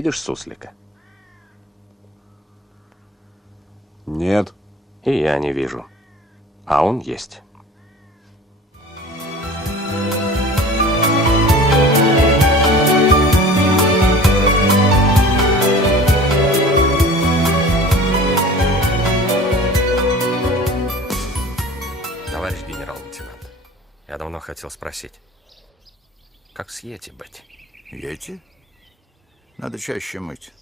видишь суслика? Нет. И я не вижу. А он есть. Товарищ генерал-лейтенант, я давно хотел спросить, как с Йети быть? Йети? Надо чаще мыть.